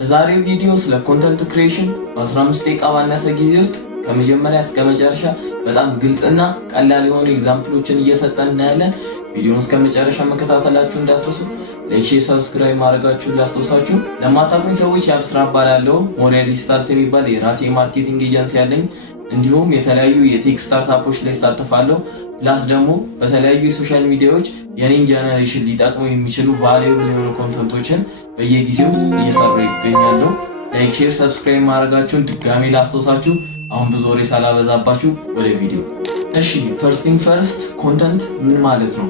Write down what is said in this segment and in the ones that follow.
በዛሬው ቪዲዮ ስለ ኮንተንት ክሪኤሽን በ15 ደቂቃ ባነሰ ጊዜ ውስጥ ከመጀመሪያ እስከ መጨረሻ በጣም ግልጽና ቀላል የሆኑ ኤግዛምፕሎችን እየሰጠን እናያለን። ቪዲዮውን እስከ መጨረሻ መከታተላችሁ እንዳትረሱ። ላይክ፣ ሼር፣ ሰብስክራይብ ማድረጋችሁን ላስታውሳችሁ። ለማታውቁኝ ሰዎች ያብስራ እባላለሁ። ሞሪያ ዲጂታልስ የሚባል የራሴ ማርኬቲንግ ኤጀንሲ ያለኝ እንዲሁም የተለያዩ የቴክ ስታርታፖች ላይ እሳተፋለሁ። ፕላስ ደግሞ በተለያዩ የሶሻል ሚዲያዎች የኔን ጀነሬሽን ሊጠቅሙ የሚችሉ ቫልዩብል የሆኑ ኮንተንቶችን በየጊዜው እየሰሩ ይገኛሉ። ላይክ፣ ሼር፣ ሰብስክራይብ ማድረጋችሁን ድጋሜ ላስታውሳችሁ። አሁን ብዙ ወሬ ሳላበዛባችሁ ወደ ቪዲዮ። እሺ ፈርስት ቲንግ ፈርስት፣ ኮንተንት ምን ማለት ነው?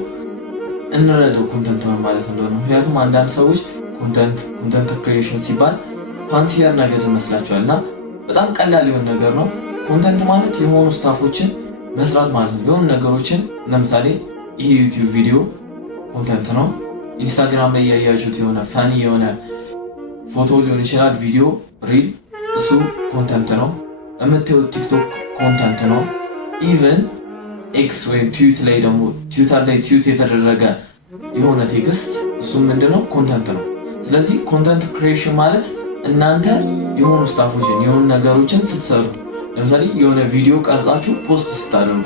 እንረዳው ኮንተንት ምን ማለት እንደሆነ። ምክንያቱም አንዳንድ ሰዎች ኮንተንት ክሪኤሽን ሲባል ፋንሲየር ነገር ይመስላቸዋል እና በጣም ቀላል የሆነ ነገር ነው። ኮንተንት ማለት የሆኑ ስታፎችን መስራት ማለት ነው። የሆኑ ነገሮችን ለምሳሌ ይሄ ዩቲዩብ ቪዲዮ ኮንተንት ነው። ኢንስታግራም ላይ ያያችሁት የሆነ ፋኒ የሆነ ፎቶ ሊሆን ይችላል፣ ቪዲዮ ሪል፣ እሱ ኮንተንት ነው። የምታዩት ቲክቶክ ኮንተንት ነው። ኢቨን ኤክስ ወይም ትዊተር ላይ ትዊት የተደረገ የሆነ ቴክስት እሱ ምንድነው? ኮንተንት ነው። ስለዚህ ኮንተንት ክሪኤሽን ማለት እናንተ የሆኑ ስታፎችን የሆኑ ነገሮችን ስትሰሩ፣ ለምሳሌ የሆነ ቪዲዮ ቀርጻችሁ ፖስት ስታደርጉ፣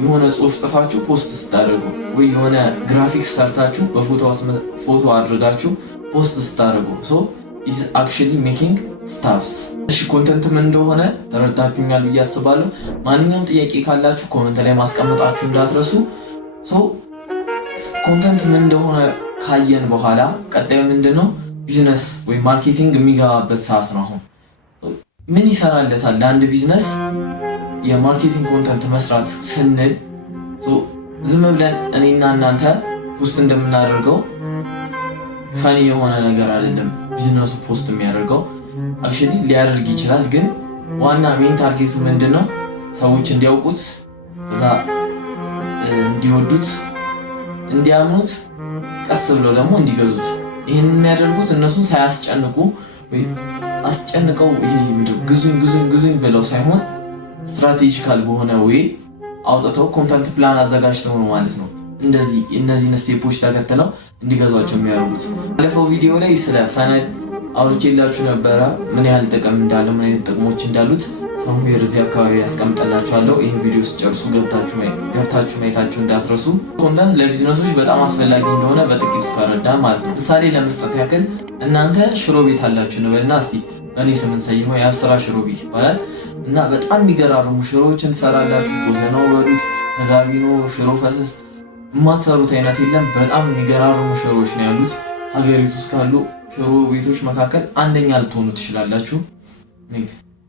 የሆነ ጽሑፍ ጽፋችሁ ፖስት ስታደርጉ፣ ወይ የሆነ ግራፊክስ ሰርታችሁ በፎቶ አድርጋችሁ ፖስት ስታደርጉ ሶ ኢዝ አክቹዋሊ ሜኪንግ ስታፍስ። እሺ ኮንተንት ምን እንደሆነ ተረዳችሁኛል ብዬ አስባለሁ። ማንኛውም ጥያቄ ካላችሁ ኮሜንት ላይ ማስቀመጣችሁ እንዳትረሱ። ሶ ኮንተንት ምን እንደሆነ ካየን በኋላ ቀጣዩ ምንድነው? ቢዝነስ ወይ ማርኬቲንግ የሚገባበት ሰዓት ነው። አሁን ምን ይሰራለታል ለአንድ ቢዝነስ የማርኬቲንግ ኮንተንት መስራት ስንል ዝም ብለን እኔና እናንተ ፖስት እንደምናደርገው ፈኒ የሆነ ነገር አይደለም። ቢዝነሱ ፖስት የሚያደርገው አክቹዋሊ ሊያደርግ ይችላል፣ ግን ዋና ሜን ታርጌቱ ምንድነው? ሰዎች እንዲያውቁት፣ ከዛ እንዲወዱት፣ እንዲያምኑት፣ ቀስ ብለው ደግሞ እንዲገዙት። ይህንን የሚያደርጉት እነሱን ሳያስጨንቁ ወይ አስጨንቀው ይሄ ግዙኝ ብለው ሳይሆን ስትራቴጂካል በሆነ ወይ አውጥተው ኮንተንት ፕላን አዘጋጅተው ነው ማለት ነው። እነዚህን ስቴፖች ተከትለው እንዲገዟቸው የሚያደርጉት። ባለፈው ቪዲዮ ላይ ስለ ፈነል አውርቼላችሁ ነበረ። ምን ያህል ጥቅም እንዳለው፣ ምን አይነት ጥቅሞች እንዳሉት ሰሙሄር እዚህ አካባቢ ያስቀምጠላችኋለሁ። ይህ ቪዲዮ ስጨርሱ ገብታችሁ ማየታችሁ እንዳትረሱ። ኮንተንት ለቢዝነሶች በጣም አስፈላጊ እንደሆነ በጥቂቱ ተረዳ ማለት ነው። ምሳሌ ለመስጠት ያክል እናንተ ሽሮ ቤት አላችሁ እንበልና እስቲ በእኔ ስምን ሰይሞ የአብስራ ሽሮ ቤት ይባላል እና በጣም የሚገራርሙ ሽሮዎችን ትሰራላችሁ። ቦዘናው በሉት፣ ተጋቢኖ፣ ሽሮ ፈሰስ፣ የማትሰሩት አይነት የለም። በጣም የሚገራርሙ ሽሮዎች ነው ያሉት። ሀገሪቱ ውስጥ ካሉ ሽሮ ቤቶች መካከል አንደኛ ልትሆኑ ትችላላችሁ።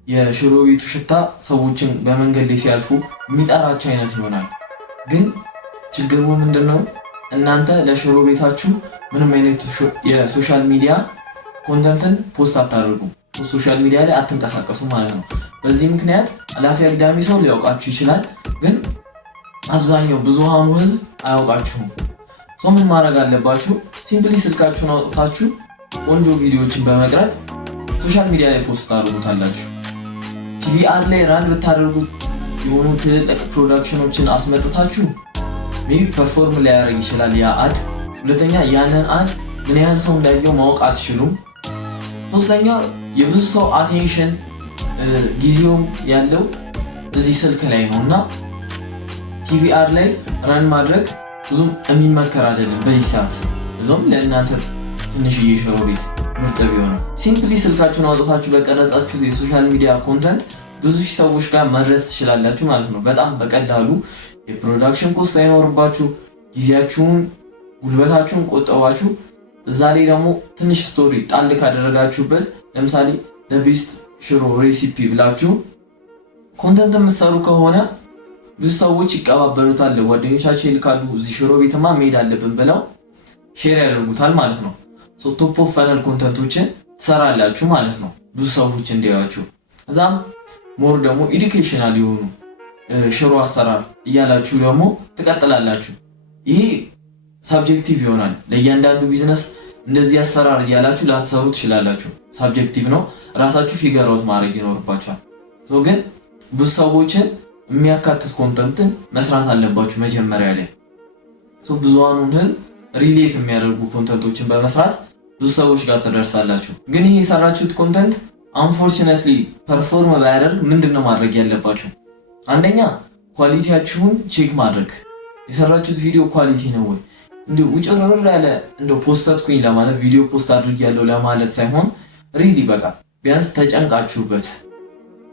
የሽሮ ቤቱ ሽታ ሰዎችን በመንገድ ላይ ሲያልፉ የሚጠራቸው አይነት ይሆናል። ግን ችግሩ ምንድነው? እናንተ ለሽሮ ቤታችሁ ምንም አይነት የሶሻል ሚዲያ ኮንተንትን ፖስት አታደርጉ፣ ሶሻል ሚዲያ ላይ አትንቀሳቀሱ ማለት ነው። በዚህ ምክንያት አላፊ አግዳሚ ሰው ሊያውቃችሁ ይችላል፣ ግን አብዛኛው ብዙሃኑ ህዝብ አያውቃችሁም። ምን ማድረግ አለባችሁ? ሲምፕሊ ስልካችሁን አውጥታችሁ ቆንጆ ቪዲዮዎችን በመቅረጽ ሶሻል ሚዲያ ላይ ፖስት ታደርጉታላችሁ። ቲቪአር ላይ ራን ብታደርጉት የሆኑ ትልልቅ ፕሮዳክሽኖችን አስመጥታችሁ ሜቢ ፐርፎርም ሊያደርግ ይችላል ያ አድ። ሁለተኛ ያንን አድ ምን ያህል ሰው እንዳየው ማወቅ አትችሉም። ሶስተኛ የብዙ ሰው አቴንሽን ጊዜውም ያለው እዚህ ስልክ ላይ ነው እና ቲቪአር ላይ ራን ማድረግ ብዙም የሚመከር አይደለም በዚህ ሰዓት። እዞም ለእናንተ ትንሽዬ ሽሮ ቤት ምርጥ ቢሆን ሲምፕሊ ስልካችሁን አውጥታችሁ በቀረጻችሁት የሶሻል ሚዲያ ኮንተንት ብዙ ሺህ ሰዎች ጋር መድረስ ትችላላችሁ ማለት ነው። በጣም በቀላሉ የፕሮዳክሽን ኮስት ሳይኖርባችሁ ጊዜያችሁን ጉልበታችሁን ቆጠባችሁ። እዛ ላይ ደግሞ ትንሽ ስቶሪ ጣል ካደረጋችሁበት፣ ለምሳሌ ለቤስት ሽሮ ሬሲፒ ብላችሁ ኮንተንት የምትሰሩ ከሆነ ብዙ ሰዎች ይቀባበሉታል፣ ጓደኞቻቸው ይልካሉ። እዚህ ሽሮ ቤትማ መሄድ አለብን ብለው ሼር ያደርጉታል ማለት ነው። ቶፕ ኦፍ ፈነል ኮንተንቶችን ትሰራላችሁ ማለት ነው፣ ብዙ ሰዎች እንዲያዩአችሁ። እዛም ሞር ደግሞ ኤዱኬሽናል የሆኑ ሽሮ አሰራር እያላችሁ ደግሞ ትቀጥላላችሁ። ይሄ ሳብጀክቲቭ ይሆናል። ለእያንዳንዱ ቢዝነስ እንደዚህ አሰራር እያላችሁ ላትሰሩ ትችላላችሁ። ሳብጀክቲቭ ነው፣ ራሳችሁ ፊገር አውት ማድረግ ይኖርባችኋል። ግን ብዙ ሰዎችን የሚያካትት ኮንተንትን መስራት አለባችሁ መጀመሪያ ላይ። ብዙሃኑን ህዝብ ሪሌት የሚያደርጉ ኮንተንቶችን በመስራት ብዙ ሰዎች ጋር ትደርሳላችሁ። ግን ይሄ የሰራችሁት ኮንተንት አንፎርቹኔትሊ ፐርፎርም ባያደርግ ምንድነው ማድረግ ያለባችሁ? አንደኛ ኳሊቲያችሁን ቼክ ማድረግ። የሰራችሁት ቪዲዮ ኳሊቲ ነው ወይ? እንዲሁ ውጭርር ያለ እንደ ፖስተትኩኝ ለማለት ቪዲዮ ፖስት አድርጌያለሁ ለማለት ሳይሆን ሪሊ በቃ ቢያንስ ተጨንቃችሁበት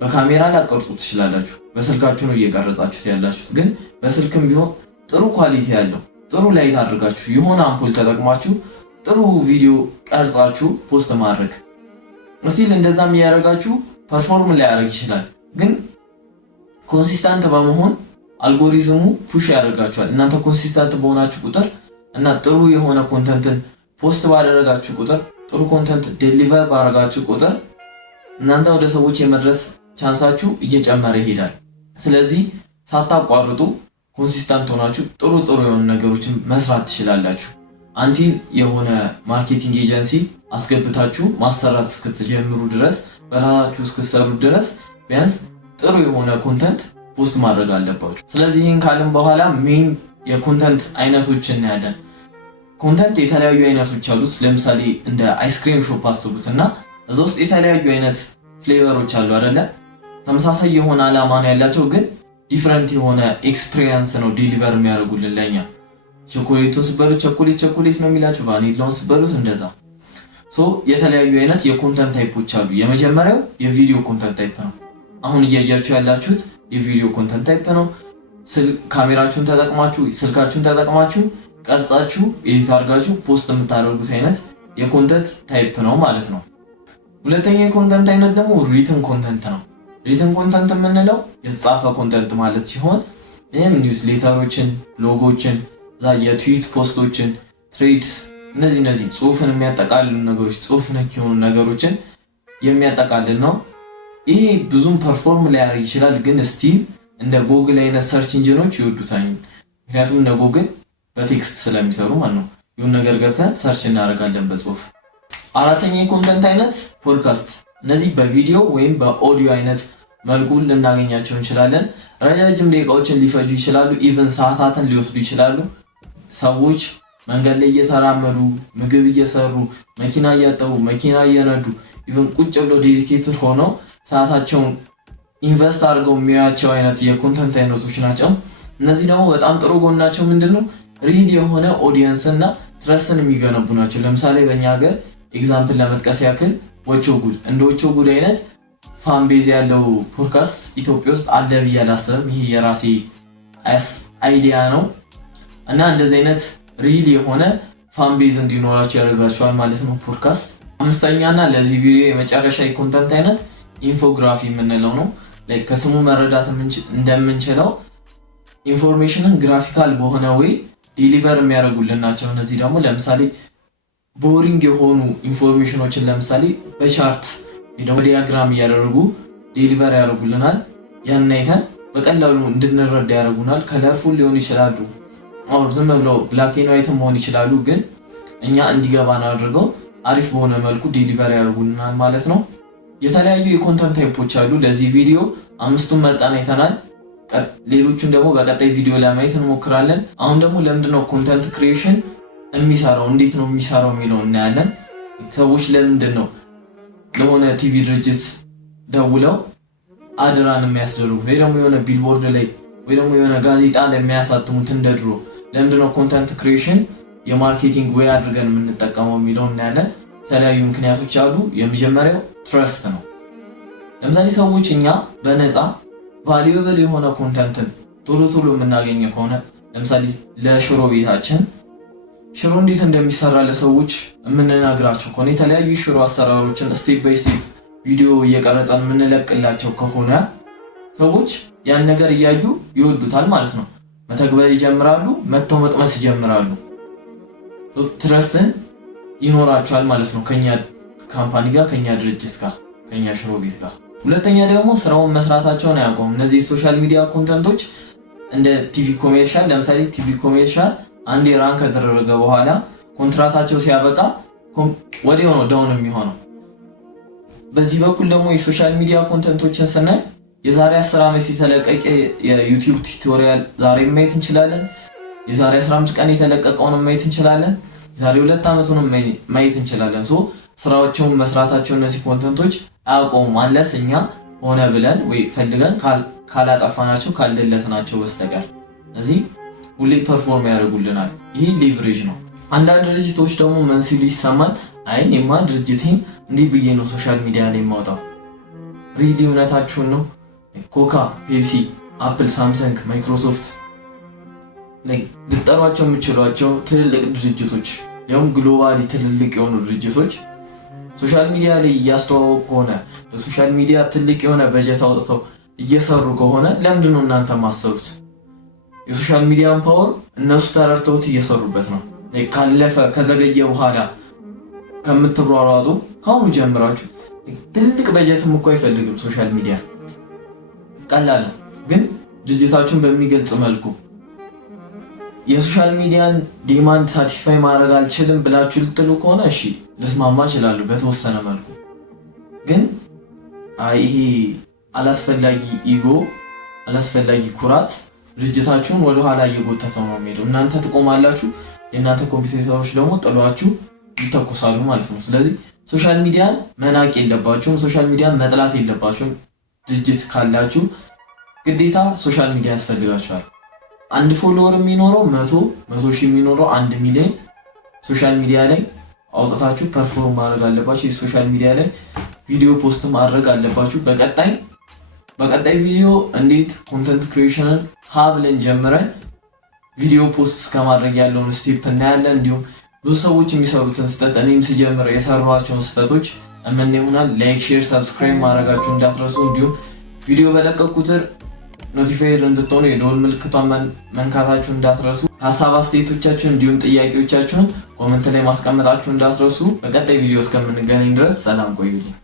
በካሜራ ላቀርጹ ትችላላችሁ። በስልካችሁ ነው እየቀረጻችሁት ያላችሁት። ግን በስልክም ቢሆን ጥሩ ኳሊቲ ያለው ጥሩ ላይት አድርጋችሁ የሆነ አምፖል ተጠቅማችሁ ጥሩ ቪዲዮ ቀርጻችሁ ፖስት ማድረግ። እስቲል እንደዛም እያደረጋችሁ ፐርፎርም ሊያደርግ ይችላል። ግን ኮንሲስታንት በመሆን አልጎሪዝሙ ፑሽ ያደርጋችኋል። እናንተ ኮንሲስታንት በሆናችሁ ቁጥር እና ጥሩ የሆነ ኮንተንትን ፖስት ባደረጋችሁ ቁጥር ጥሩ ኮንተንት ዴሊቨር ባደረጋችሁ ቁጥር እናንተ ወደ ሰዎች የመድረስ ቻንሳችሁ እየጨመረ ይሄዳል። ስለዚህ ሳታቋርጡ ኮንሲስታንት ሆናችሁ ጥሩ የሆኑ ነገሮችን መስራት ትችላላችሁ። አንቲል የሆነ ማርኬቲንግ ኤጀንሲ አስገብታችሁ ማሰራት እስክትጀምሩ ድረስ በራሳችሁ እስክትሰሩ ድረስ ቢያንስ ጥሩ የሆነ ኮንተንት ፖስት ማድረግ አለባችሁ። ስለዚህ ይህን ካልን በኋላ ሜን የኮንተንት አይነቶችን እናያለን። ኮንተንት የተለያዩ አይነቶች አሉት። ለምሳሌ እንደ አይስክሪም ሾፕ አስቡት እና እዛ ውስጥ የተለያዩ አይነት ፍሌቨሮች አሉ አይደለ? ተመሳሳይ የሆነ ዓላማ ነው ያላቸው፣ ግን ዲፈረንት የሆነ ኤክስፒሪየንስ ነው ዲሊቨር የሚያደርጉልን ለኛ። ቾኮሌቱን ስበሉት ቾኮሌት ነው የሚላችሁ፣ ቫኒላውን ስበሉት እንደዛ። የተለያዩ አይነት የኮንተንት ታይፖች አሉ። የመጀመሪያው የቪዲዮ ኮንተንት ታይፕ ነው። አሁን እያያችሁ ያላችሁት የቪዲዮ ኮንተንት ታይፕ ነው። ካሜራችሁን ተጠቅማችሁ ስልካችሁን ተጠቅማችሁ ቀርጻችሁ ኤዲት አድርጋችሁ ፖስት የምታደርጉት አይነት የኮንተንት ታይፕ ነው ማለት ነው። ሁለተኛ የኮንተንት አይነት ደግሞ ሪትን ኮንተንት ነው። ሪትን ኮንተንት የምንለው የተጻፈ ኮንተንት ማለት ሲሆን ይህም ኒውስ ሌተሮችን፣ ሎጎችን፣ የትዊት ፖስቶችን፣ ትሬድስ እነዚህ ጽሁፍን የሚያጠቃልሉ ነገሮች ጽሁፍ ነክ የሆኑ ነገሮችን የሚያጠቃልል ነው። ይሄ ብዙም ፐርፎርም ሊያደርግ ይችላል፣ ግን ስቲል እንደ ጎግል አይነት ሰርች ኢንጂኖች ይወዱታል። ምክንያቱም እንደ ጎግል በቴክስት ስለሚሰሩ ማለት ነው። ይሁን ነገር ገብተን ሰርች እናደርጋለን በጽሁፍ። አራተኛ የኮንተንት አይነት ፖድካስት። እነዚህ በቪዲዮ ወይም በኦዲዮ አይነት መልኩ ልናገኛቸው እንችላለን። ረጃጅም ደቂቃዎችን ሊፈጁ ይችላሉ። ኢቨን ሰዓታትን ሊወስዱ ይችላሉ። ሰዎች መንገድ ላይ እየተራመዱ ምግብ እየሰሩ መኪና እያጠቡ መኪና እየነዱ ኢቨን ቁጭ ብለው ዴዲኬትድ ሆነው ሰዓታቸውን ኢንቨስት አድርገው የሚያዩዋቸው አይነት የኮንተንት አይነቶች ናቸው። እነዚህ ደግሞ በጣም ጥሩ ጎናቸው ምንድነው? ሪል የሆነ ኦዲየንስ እና ትረስትን የሚገነቡ ናቸው። ለምሳሌ በእኛ ሀገር ኤግዛምፕል ለመጥቀስ ያክል ወቾ ጉድ እንደ ወቾ ጉድ አይነት ፋን ቤዝ ያለው ፖድካስት ኢትዮጵያ ውስጥ አለ ብዬ አላስብም። ይሄ የራሴ አይዲያ ነው እና እንደዚህ አይነት ሪል የሆነ ፋን ቤዝ እንዲኖራቸው ያደርጋቸዋል ማለት ነው ፖድካስት። አምስተኛና ለዚህ ቪዲዮ የመጨረሻ የኮንተንት አይነት ኢንፎግራፊ የምንለው ነው። ከስሙ መረዳት እንደምንችለው ኢንፎርሜሽንን ግራፊካል በሆነ ወይ ዲሊቨር የሚያደርጉልን ናቸው። እነዚህ ደግሞ ለምሳሌ ቦሪንግ የሆኑ ኢንፎርሜሽኖችን ለምሳሌ በቻርት ወይ ደግሞ ዲያግራም እያደረጉ ዲሊቨር ያደርጉልናል። ያንን አይተን በቀላሉ እንድንረዳ ያደርጉናል። ከለርፉል ሊሆኑ ይችላሉ፣ ዝም ብለው ብላክ ኤንድ ዋይት መሆን ይችላሉ፣ ግን እኛ እንዲገባን አድርገው አሪፍ በሆነ መልኩ ዲሊቨር ያደርጉልናል ማለት ነው። የተለያዩ የኮንተንት ታይፖች አሉ። ለዚህ ቪዲዮ 5ቱን መርጠን አይተናል። ሌሎቹን ደግሞ በቀጣይ ቪዲዮ ለማየት እንሞክራለን። አሁን ደግሞ ለምንድነው ኮንተንት ክሪኤሽን የሚሰራው እንዴት ነው የሚሰራው የሚለው እናያለን። ሰዎች ለምንድን ነው ለሆነ ቲቪ ድርጅት ደውለው አድራን የሚያስደርጉት ወይ ደግሞ የሆነ ቢልቦርድ ላይ ወይ ደግሞ የሆነ ጋዜጣ ላይ የሚያሳትሙት እንደድሮ? ለምንድነው ኮንተንት ክሪኤሽን የማርኬቲንግ ወይ አድርገን የምንጠቀመው የሚለው እናያለን። የተለያዩ ምክንያቶች አሉ። የመጀመሪያው ትረስት ነው። ለምሳሌ ሰዎች እኛ በነፃ ቫልዩብል የሆነ ኮንተንትን ቶሎ የምናገኝ ከሆነ ለምሳሌ ለሽሮ ቤታችን ሽሮ እንዴት እንደሚሰራ ለሰዎች የምንነግራቸው ከሆነ የተለያዩ ሽሮ አሰራሮችን ስቴፕ ባይ ስቴፕ ቪዲዮ እየቀረጸን የምንለቅላቸው ከሆነ ሰዎች ያን ነገር እያዩ ይወዱታል ማለት ነው። መተግበር ይጀምራሉ፣ መተው መቅመስ ይጀምራሉ። ትረስትን ይኖራቸዋል ማለት ነው ከኛ ካምፓኒ ጋር፣ ከኛ ድርጅት ጋር፣ ከኛ ሽሮ ቤት ጋር። ሁለተኛ ደግሞ ስራውን መስራታቸውን አያውቁም። እነዚህ ሶሻል ሚዲያ ኮንተንቶች እንደ ቲቪ ኮሜርሻል፣ ለምሳሌ ቲቪ ኮሜርሻል አንዴ ራንክ ከተደረገ በኋላ ኮንትራታቸው ሲያበቃ ወዲያው ነው ዳውን የሚሆነው። በዚህ በኩል ደግሞ የሶሻል ሚዲያ ኮንተንቶችን ስናይ የዛሬ 10 ዓመት የተለቀቀ የዩቲዩብ ቱቶሪያል ዛሬ ማየት እንችላለን። የዛሬ 15 ቀን የተለቀቀውን ማየት እንችላለን። ዛሬ 2 ዓመቱን ማየት እንችላለን። ስራዎቻቸውን መስራታቸውን እነዚህ ኮንተንቶች አያቆሙም አንለስ እኛ ሆነ ብለን ወይ ፈልገን ካላጠፋናቸው ካልደለስናቸው በስተቀር እዚህ ሁሌ ፐርፎርም ያደርጉልናል። ይሄ ሌቨሬጅ ነው። አንዳንድ ድርጅቶች ደግሞ ምን ሲሉ ይሰማል? አይ እኔማ ድርጅቴን እንዲህ ብዬ ነው ሶሻል ሚዲያ ላይ የማውጣው። ሪሊ እውነታችሁን ነው? ኮካ፣ ፔፕሲ፣ አፕል፣ ሳምሰንግ፣ ማይክሮሶፍት ልጠሯቸው የምችሏቸው ትልልቅ ድርጅቶች ያውም ግሎባሊ ትልልቅ የሆኑ ድርጅቶች ሶሻል ሚዲያ ላይ እያስተዋወቁ ከሆነ ለሶሻል ሚዲያ ትልቅ የሆነ በጀት አውጥተው እየሰሩ ከሆነ ለምንድን ነው እናንተ ማሰሩት? የሶሻል ሚዲያን ፓወር እነሱ ተረድተውት እየሰሩበት ነው። ካለፈ ከዘገየ በኋላ ከምትሯሯጡ ካሁኑ ጀምራችሁ ትልቅ በጀትም እኮ አይፈልግም ሶሻል ሚዲያ ቀላል ነው። ግን ድርጅታችሁን በሚገልጽ መልኩ የሶሻል ሚዲያን ዲማንድ ሳቲስፋይ ማድረግ አልችልም ብላችሁ ልትሉ ከሆነ እሺ ልስማማ እችላለሁ በተወሰነ መልኩ። ግን ይሄ አላስፈላጊ ኢጎ፣ አላስፈላጊ ኩራት ድርጅታችሁን ወደ ኋላ እየጎተተው ነው የሚሄደው። እናንተ ትቆማላችሁ፣ የእናንተ ኮምፒውተሮች ደግሞ ጥሏችሁ ይተኩሳሉ ማለት ነው። ስለዚህ ሶሻል ሚዲያን መናቅ የለባችሁም፣ ሶሻል ሚዲያን መጥላት የለባችሁም። ድርጅት ካላችሁ ግዴታ ሶሻል ሚዲያ ያስፈልጋችኋል። አንድ ፎሎወር የሚኖረው 100 ሺህ የሚኖረው 1 ሚሊዮን ሶሻል ሚዲያ ላይ አውጥታችሁ ፐርፎርም ማድረግ አለባችሁ። የሶሻል ሚዲያ ላይ ቪዲዮ ፖስት ማድረግ አለባችሁ። በቀጣይ ቪዲዮ እንዴት ኮንተንት ክሪኤሽንን ብለን ጀምረን ቪዲዮ ፖስት ከማድረግ ያለውን ስቴፕ እናያለን። እንዲሁም ብዙ ሰዎች የሚሰሩትን ስህተት እኔም ሲጀምር የሰሯቸውን ስህተቶች እምን ይሆናል። ላይክ፣ ሼር፣ ሰብስክራይብ ማድረጋችሁን እንዳትረሱ። እንዲሁም ቪዲዮ በለቀቁ ቁጥር ኖቲፋይድ እንድትሆኑ የደወል ምልክቷን መንካታችሁን እንዳትረሱ። ሀሳብ አስተያየቶቻችሁን እንዲሁም ጥያቄዎቻችሁን ኮሜንት ላይ ማስቀመጣችሁን እንዳትረሱ። በቀጣይ ቪዲዮ እስከምንገናኝ ድረስ ሰላም ቆዩልኝ።